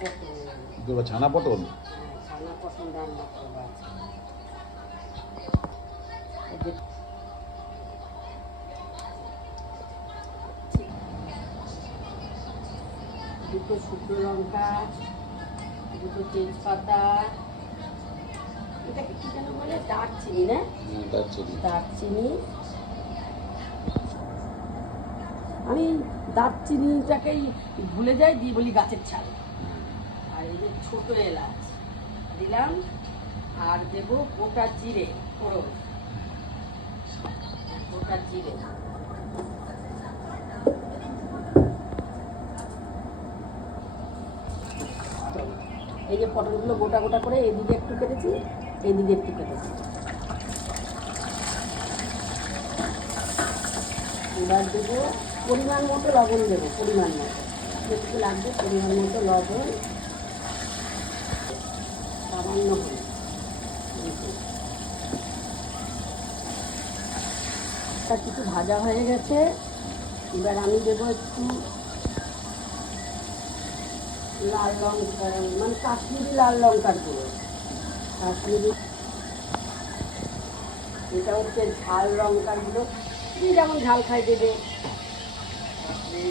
দুটো ছানা পটল, ছানা পটল রান্না করবো। দুটো শুকনো লঙ্কা, দুটো তেজপাতা, এটাকে কি যেন বলে, দারচিনি না? দারচিনি। আমি দারচিনিটাকেই ভুলে যাই, দিয়ে বলি গাছের ছাল। আর এই যে ছোট এলাচ দিলাম, আর দেবো গোটা জিরে, ফোড়ন, গোটা জিরে। এই যে পটলগুলো গোটা গোটা করে এদিকে একটু কেটেছি, এদিকে একটু কেটেছি। এবার দেবো পরিমাণ মতো লবণ, দেবো পরিমাণ মতো, একটু লাগবে পরিমাণ মতো লবণ, সামান্য হলুদ। কিছু ভাজা হয়ে গেছে, এবার আমি দেবো একটু লাল লঙ্কা, মানে কাশ্মীরি লাল লঙ্কার গুঁড়ো। কাশ্মীরি, এটা হচ্ছে ঝাল লঙ্কার গুঁড়ো, যেমন ঝাল খাই দেবে। তারপরে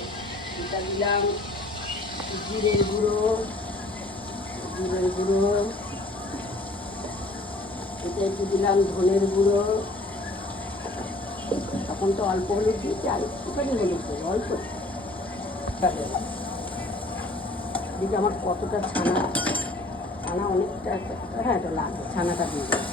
এটা দিলাম জিরের গুঁড়ো, এটা একটু দিলাম ধনের গুঁড়ো। তখন তো অল্প হলুদ দিয়েছি, আর একটুখানি হলুদ দেবো, অল্প। দিদি আমার কতটা ছানা অনেকটা, হ্যাঁ এটা লাগবে, ছানাটা দিয়ে দেবো।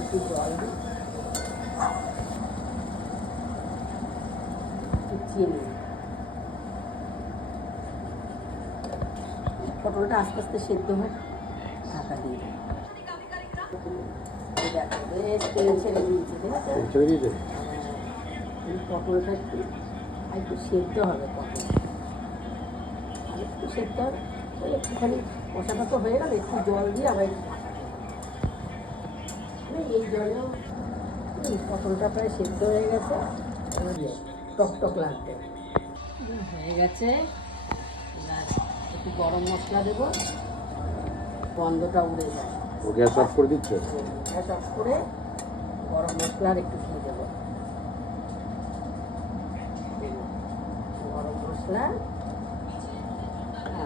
একটু জল দিই, একটু চিনি। পটলটা আস্তে আস্তে সেদ্ধ হয়, ঢাকা দিয়ে দেবো। বেশ তেল ছেড়ে দিয়েছে, পটলটা একটু সেদ্ধ হবে, পটল আর একটু সেদ্ধ হবে, একটুখানি কষাটা তো হয়ে গেল, একটু জল দিয়ে আবার একটু ঢাকা দেবো। এই জলেও পটলটা প্রায় সেদ্ধ হয়ে গেছে, টক লাগবে, হয়ে গেছে। একটু গরম মশলা দেবো, গন্ধটা উড়ে যায়। গ্যাস অফ করে দিচ্ছে, গ্যাস অফ করে গরম মশলার একটু দিয়ে দেবো, গরম মশলা।